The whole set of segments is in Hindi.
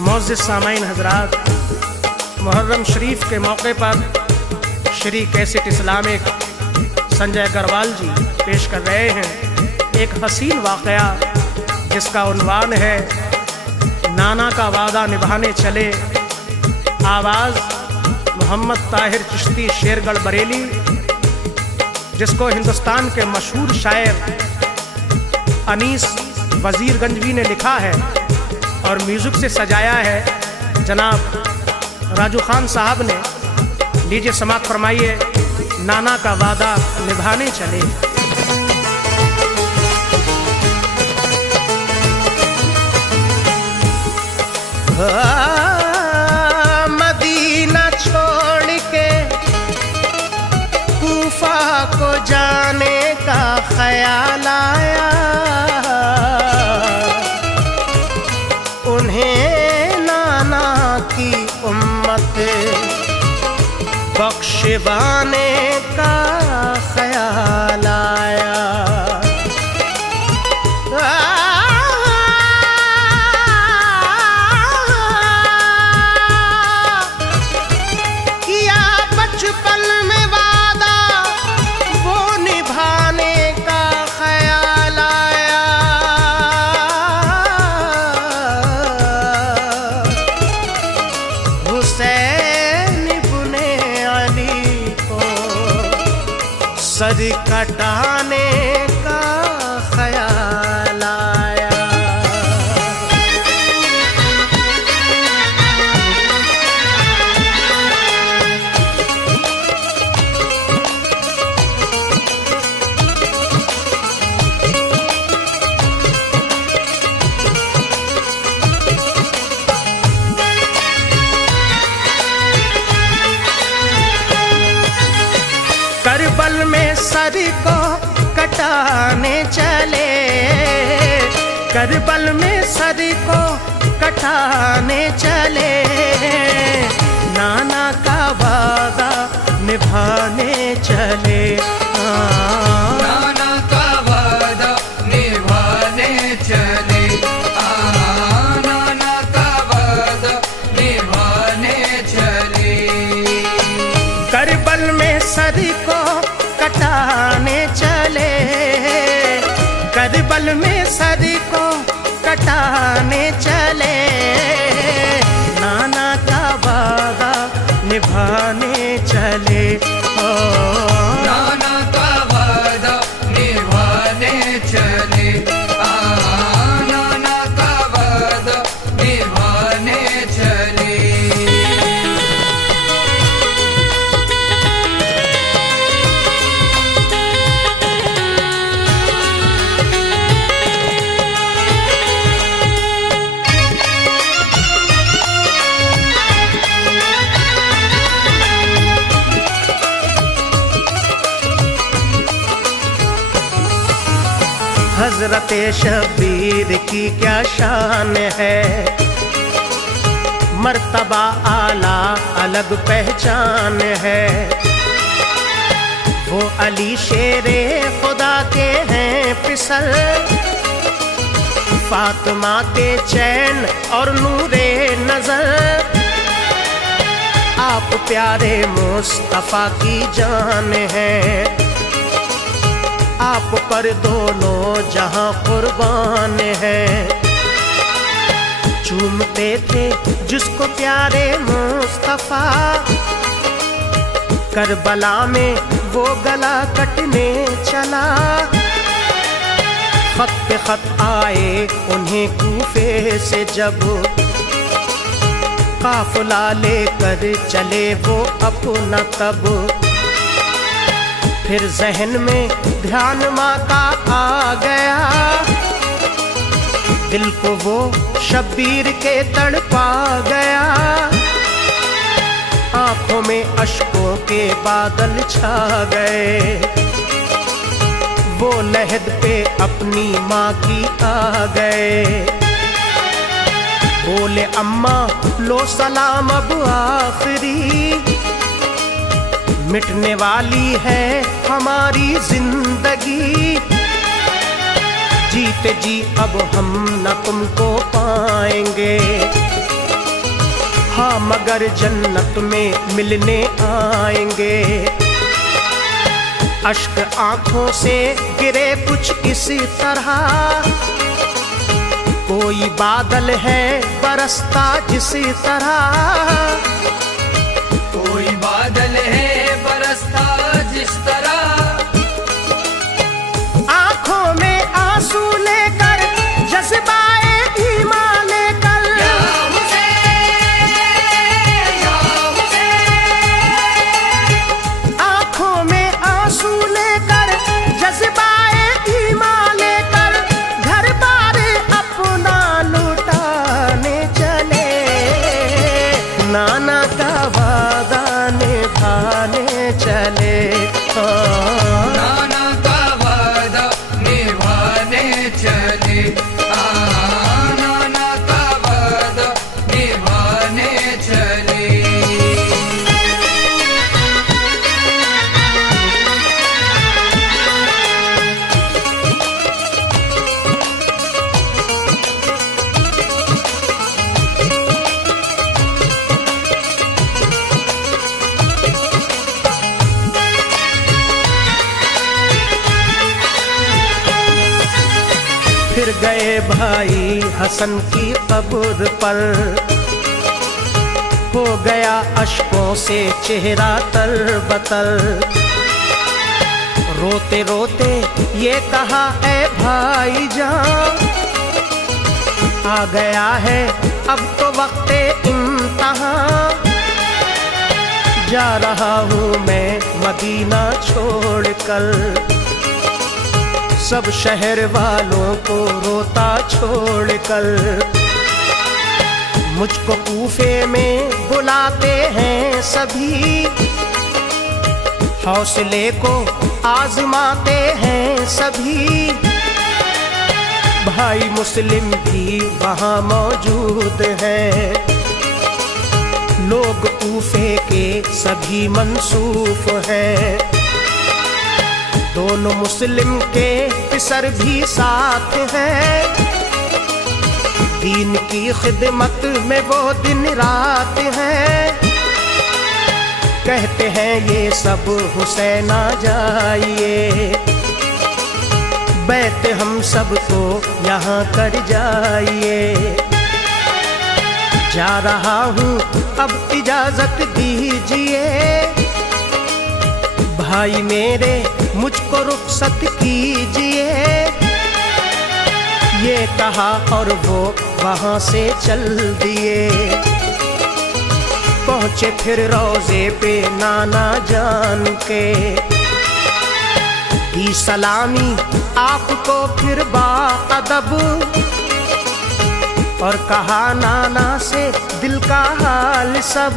मोअज़्ज़िज़ सामाईन हज़रात, मुहर्रम शरीफ के मौके पर श्री कैसेट इस्लामिक संजय अग्रवाल जी पेश कर रहे हैं एक हसीन वाक़या जिसका उन्वान है नाना का वादा निभाने चले। आवाज़ मोहम्मद ताहिर चिश्ती शेरगढ़ बरेली, जिसको हिंदुस्तान के मशहूर शायर अनीस वज़ीरगंजवी ने लिखा है और म्यूज़िक से सजाया है जनाब राजू खान साहब ने। लीजिए समाअत फरमाइए, नाना का वादा निभाने चले। मदीना छोड़ के कूफा को जाने का ख्याल आया, उन्हें नाना की उम्मत बख्शवाने का ख्याल आया। किया बचपन में वादा वो निभाने का ख्याल आया, हुसैन इब्ने अली को सर कटाने का ख्याल आया। करबल में सर को कटाने चले, करबल में सर को कटाने चले, नाना का वादा निभाने चले। नाना का वादा निभाने चले, नाना का वादा निभाने चले। करबल में सर को कटाने चले, करबल में सर को कटाने चले, नाना का वादा निभाने चले। नाना का वादा निभाने चले, नाना का वादा निभाने चले। हजरत शबीर की क्या शान है, मर्तबा आला अलग पहचान है। वो अली शेरे खुदा के हैं फिसल, फातिमा के चैन और नूरे नजर। आप प्यारे मुस्तफा की जान है, आप पर दोनों जहां कुर्बान है। चूमते थे जिसको प्यारे मुस्तफा, करबला में वो गला कटने चला। खत पे खत आए उन्हें कूफे से जब, काफिला लेकर चले वो अपना तब। फिर जहन में ध्यान माँ का आ गया, दिल को वो शब्बीर के तड़पा गया। आंखों में अश्कों के बादल छा गए, वो लहद पे अपनी माँ की आ गए। बोले अम्मा लो सलाम अब आखिरी, मिटने वाली है हमारी जिंदगी। जीते जी अब हम न तुमको पाएंगे, हाँ मगर जन्नत में मिलने आएंगे। अश्क आंखों से गिरे कुछ इसी तरह, कोई बादल है बरसता जिसी तरह, कोई बादल है बरसता जिस तरह, आंखों में आंसू लेकर जज्बाए ईमान लेकर, या हुसैन, या हुसैन, आंखों में आंसू लेकर जज्बाए ईमान लेकर, घर बार अपना लुटाने चले, नाना का वादा निभाने चले। नाना का वादा निभाने चले, नाना का वादा निभाने चले। फिर गए भाई हसन की कब्र पर, हो गया अश्कों से चेहरा तरबतर, रोते रोते ये कहा ऐ भाई जान, आ गया है अब तो वक्ते इम्तिहां, जा रहा हूँ मैं मदीना छोड़कर, सब शहर वालों को रोता छोड़कर, मुझको कूफे में बुलाते हैं सभी, हौसले को आजमाते हैं सभी, भाई मुस्लिम भी वहाँ मौजूद हैं, लोग कूफे के सभी मंसूफ हैं, दोनों मुस्लिम के पिसर भी साथ हैं, दीन की खिदमत में वो दिन रात हैं, कहते हैं ये सब हुसैन आ जाइए, बैत हम सबको यहाँ कर जाइए, जा रहा हूँ अब इजाजत दीजिए, भाई मेरे मुझको रुखसत कीजिए, ये कहा और वो वहाँ से चल दिए, पहुँचे फिर रोजे पे नाना जान के, दी सलामी आपको फिर बाअदब, और कहा नाना से दिल का हाल सब,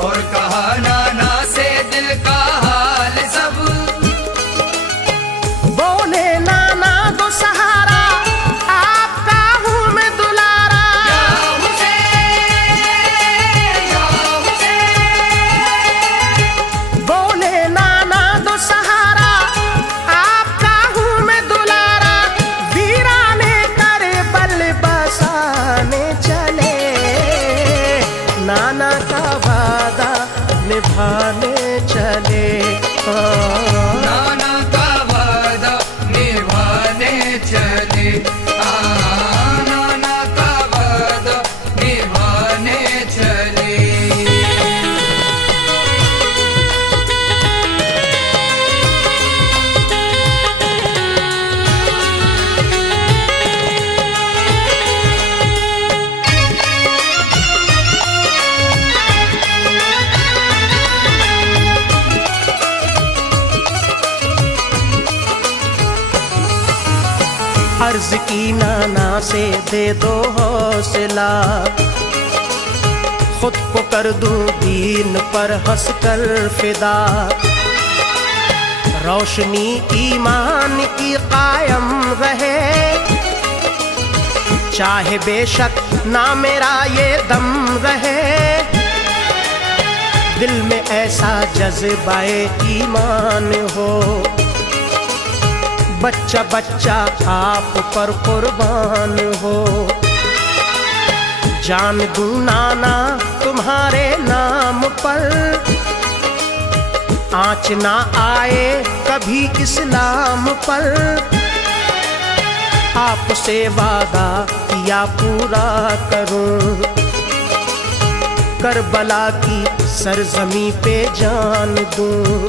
और कहा नाना से दिल का हाल सब, बोले नाना दो सहारा आपका हूँ मैं दुलारा, या हुसैन, या हुसैन, बोले नाना दो सहारा आपका हूँ मैं दुलारा, वीराने करबल बसाने चले, नाना का वादा निभाने चले, नाना का वादा निभाने चले, नाना का वादा निभाने चले। अर्ज की नाना से दे दो हौसला, खुद को कर दूं दीन पर हंस कर फिदा, रोशनी ईमान की कायम रहे, चाहे बेशक ना मेरा ये दम रहे, दिल में ऐसा जज्बाए ईमान हो, बच्चा बच्चा आप पर कुर्बान हो, जान दूं नाना तुम्हारे नाम पर, आँच ना आए कभी इस्लाम पर। आपसे वादा किया पूरा करूं, करबला की सरजमी पे जान दूं।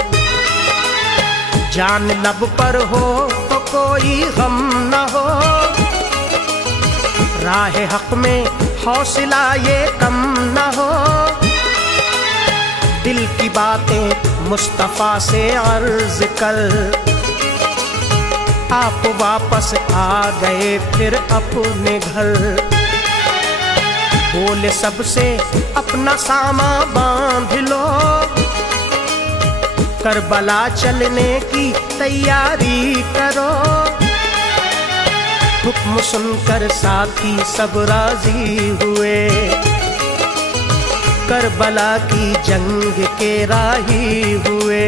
जान लब पर हो तो कोई गम न हो, राह हक में हौसला ये कम न हो। दिल की बातें मुस्तफा से अर्ज कर, आप वापस आ गए फिर अपने घर। बोले सबसे अपना सामा बांध लो, करबला चलने की तैयारी करो। हुक्म सुनकर साथी सब राजी हुए, करबला की जंग के राही हुए।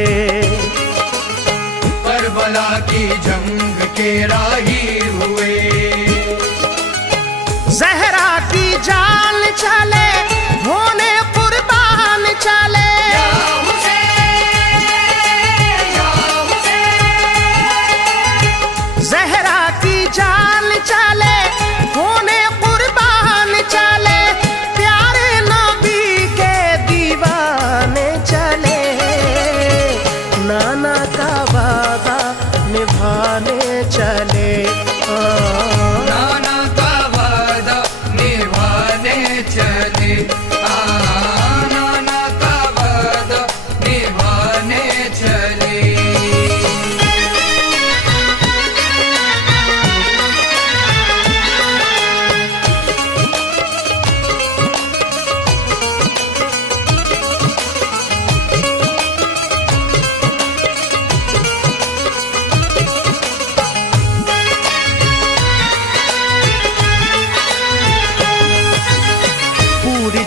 करबला की जंग के राही हुए। ज़हरा की जान चले होने कुर्बान चले, ज़हरा की जान चले होने कुर्बान चले। प्यारे नबी के दीवाने चले, नाना का वादा निभाने चले। नाना का वादा निभाने चले, नाना का वादा निभाने चले।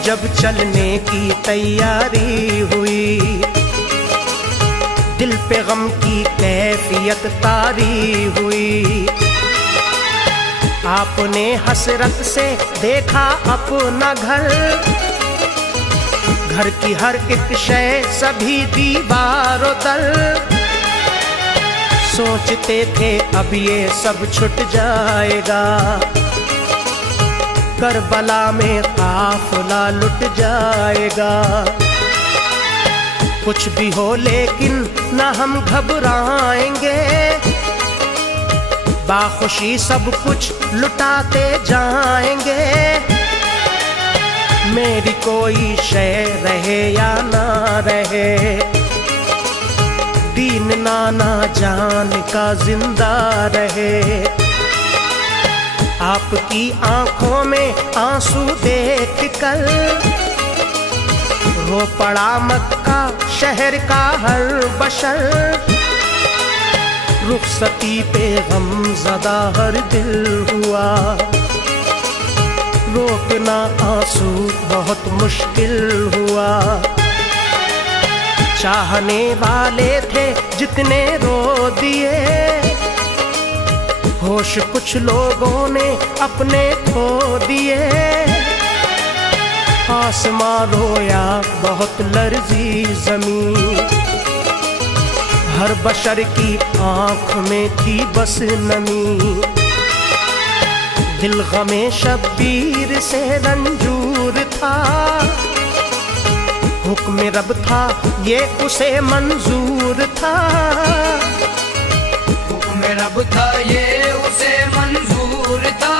जब चलने की तैयारी हुई, दिल पे गम की कैफियत तारी हुई। आपने हसरत से देखा अपना घर, घर की हर एक शय सभी दीवारों दर। सोचते थे अब ये सब छुट जाएगा, करबला में काफिला लुट जाएगा। कुछ भी हो लेकिन न हम घबराएंगे, बाखुशी सब कुछ लुटाते जाएंगे। मेरी कोई शय रहे या ना रहे, दीन नाना जान का जिंदा रहे। आपकी आंखों में आंसू देख कर रो पड़ा मक्का शहर का हर बशर। रुखसती पे गमज़दा हर दिल हुआ, रोकना आंसू बहुत मुश्किल हुआ। चाहने वाले थे जितने रो दिए, होश कुछ लोगों ने अपने खो दिए। आसमां रोया बहुत लर्जी ज़मीन, हर बशर की आँख में थी बस नमी। दिल गमे शब्बीर से रंजूर था, हुक्म रब था ये उसे मंजूर था। हुक्म रब था ये उसे मंजूर था।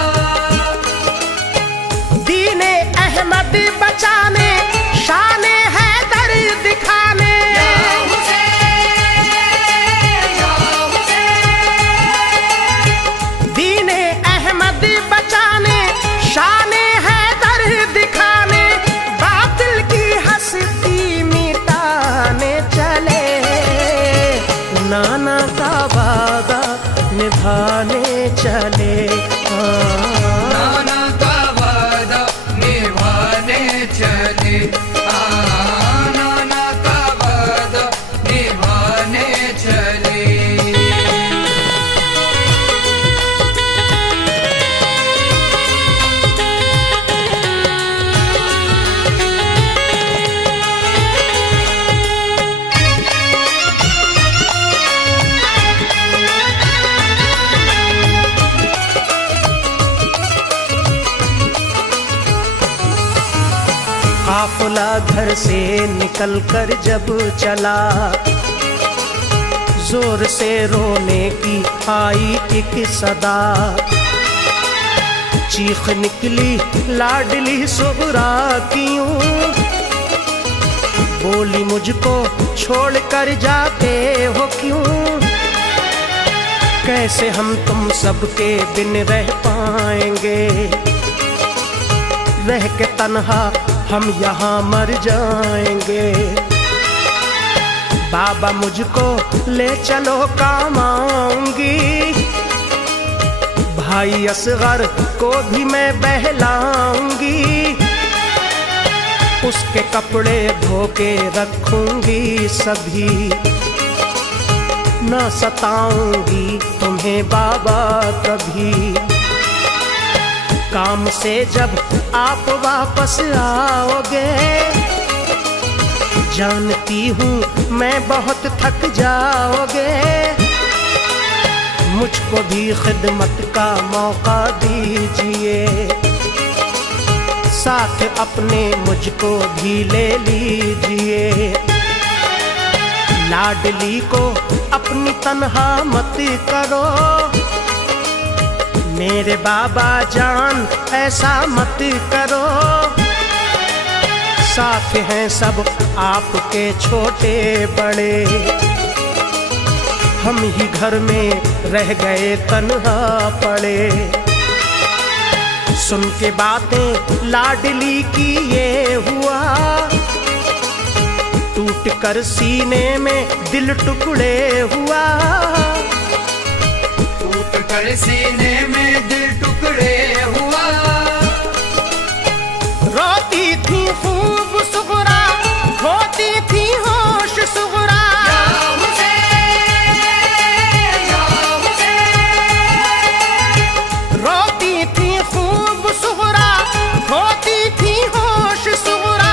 दीने अहमद बचाने, शाने हैदर दिखाने, दीने अहमद बचाने, शाने हैदर दिखाने। बातिल की हस्ती मिटाने चले, नाना का वादा निभाने चले। नाना का वादा निभाने चले, नाना का वादा निभाने चले। काफिला घर से निकल कर जब चला, जोर से रोने की आई एक सदा, चीख निकली लाडली सुगरा क्यों, बोली मुझको छोड़ कर जाते हो क्यों, कैसे हम तुम सबके बिन रह पाएंगे, रह के तन्हा हम यहाँ मर जाएंगे, बाबा मुझको ले चलो काम आऊंगी, भाई असगर को भी मैं बहलाऊंगी, उसके कपड़े धो के रखूंगी सभी, ना सताऊंगी तुम्हें बाबा कभी, काम से जब आप वापस आओगे, जानती हूँ मैं बहुत थक जाओगे, मुझको भी खिदमत का मौका दीजिए, साथ अपने मुझको भी ले लीजिए, लाडली को अपनी तन्हा मत करो, मेरे बाबा जान ऐसा मत करो, साथ हैं सब आपके छोटे बड़े, हम ही घर में रह गए तन्हा पड़े, सुन के बातें लाडली की ये हुआ, टूट कर सीने में दिल टुकड़े हुआ, टूट कर सीने में दिल टुकड़े हुआ, रोती थी खूब सुगरा, खोती थी होश सुगरा, रोती थी खूब सुगरा, खोती थी होश सुगरा,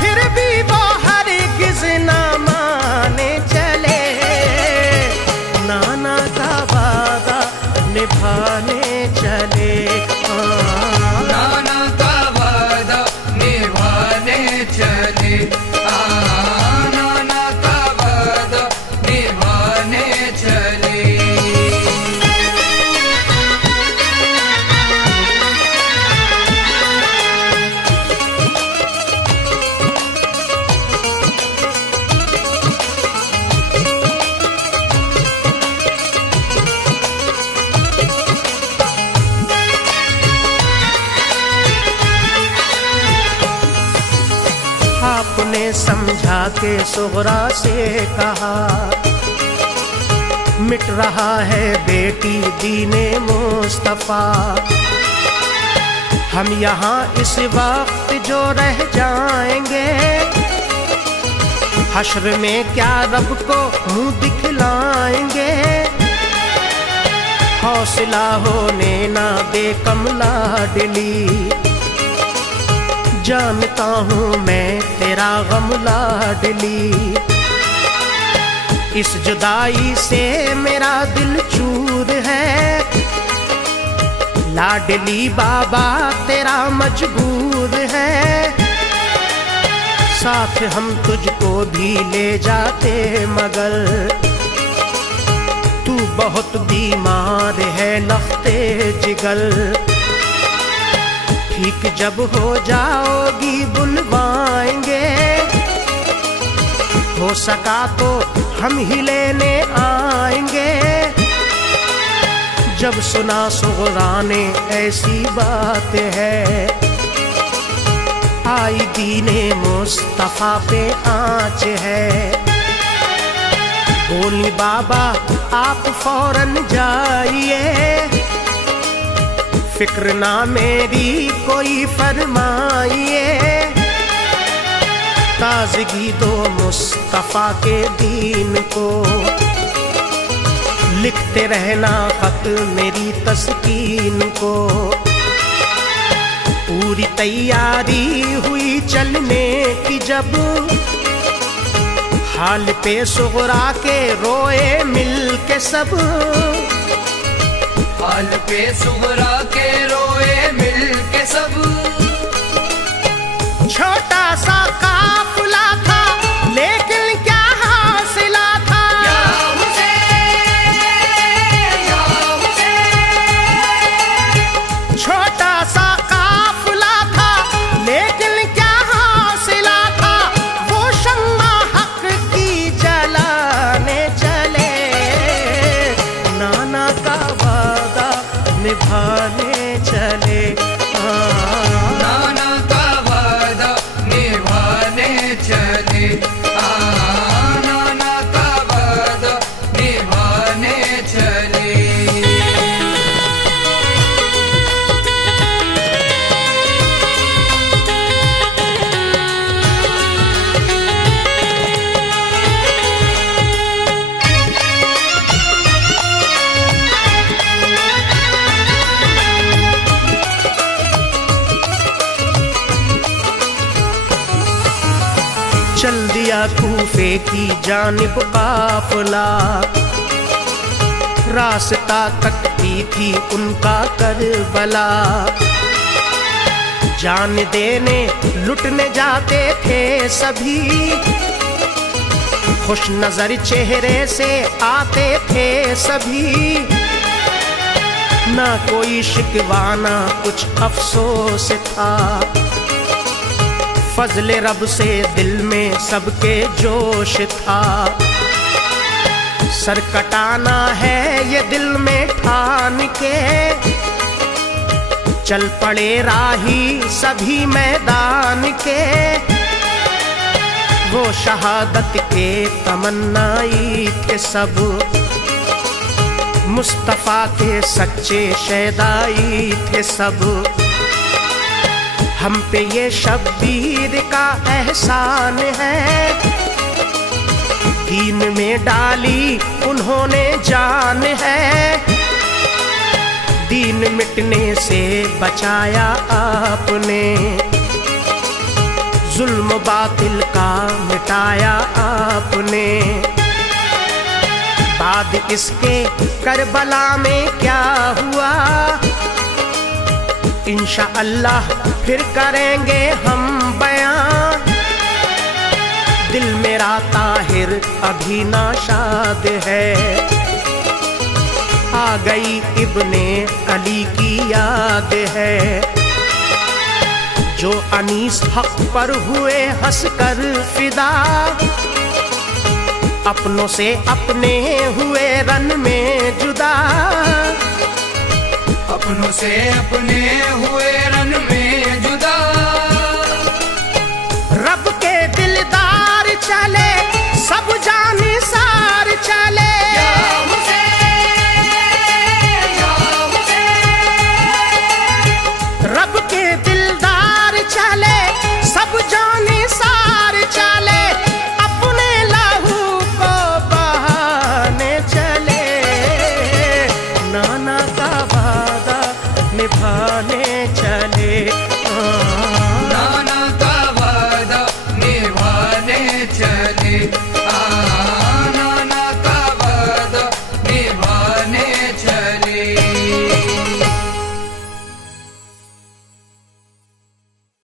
फिर भी वो हरगिज़ ना माने चले, नाना का वादा निभाने चले, नाना का वादा निभाने चले, नाना का वादा निभाने चले। आपने समझा के सुगरा से कहा, मिट रहा है बेटी दीने मुस्तफा, हम यहाँ इस वक्त जो रह जाएंगे, हश्र में क्या रब को मुंह दिखलाएंगे, हौसला होने ना दे कमला दिली, जानता हूँ मैं तेरा गम लाडली, इस जुदाई से मेरा दिल चूर है, लाडली बाबा तेरा मजबूर है, साथ हम तुझको भी ले जाते मगर तू बहुत बीमार है लख्ते जिगर, ठीक जब हो जाओगी बुलवाएंगे, हो सका तो हम ही लेने आएंगे, जब सुना सुगरा ने ऐसी बात है, आई दीने मुस्तफा पे आँच है, बोली बाबा आप फौरन जाइए, फिक्र ना मेरी कोई फरमाइए, ताज़गी दो मुस्तफा के दीन को, लिखते रहना खत मेरी तस्कीन को, पूरी तैयारी हुई चलने की जब, हाल पे सुगरा के रोए मिल के सब, हाल पे सुगरा के रोए मिल के सब, छोटा सा काफिला था लेकिन क्या हासिला था। या हुसैन, छोटा सा काफिला था लेकिन क्या हासिला था। वो शम्मा हक की जलाने चले, नाना का वादा निभाने चले। नाना का वादा निभाने चले, नाना का वादा निभाने चले। चल दिया कूफे की जानिब काफिला, रास्ता तकती थी उनका करबला। जान देने लुटने जाते थे सभी, खुश नजर चेहरे से आते थे सभी। ना कोई शिकवा ना कुछ अफसोस था, फजले रब से दिल में सबके जोश था। सर कटाना है ये दिल में ठान के, चल पड़े राही सभी मैदान के। वो शहादत के तमन्नाई थे सब, मुस्तफा के सच्चे शहदाई थे सब। हम पे ये शब्बीर का एहसान है, दीन में डाली उन्होंने जान है। दीन मिटने से बचाया आपने, जुल्म बातिल का मिटाया आपने। बाद इसके करबला में क्या हुआ, इंशाअल्लाह फिर करेंगे हम बयां। दिल मेरा ताहिर अभी नाशाद है, आ गई इब्ने अली की याद है। जो अनीस हक पर हुए हंस कर फिदा, अपनों से अपने हुए रन में जुदा। अपनों से अपने हुए रन में जुदा। रब के दिलदार चले, सब जानिसार चले।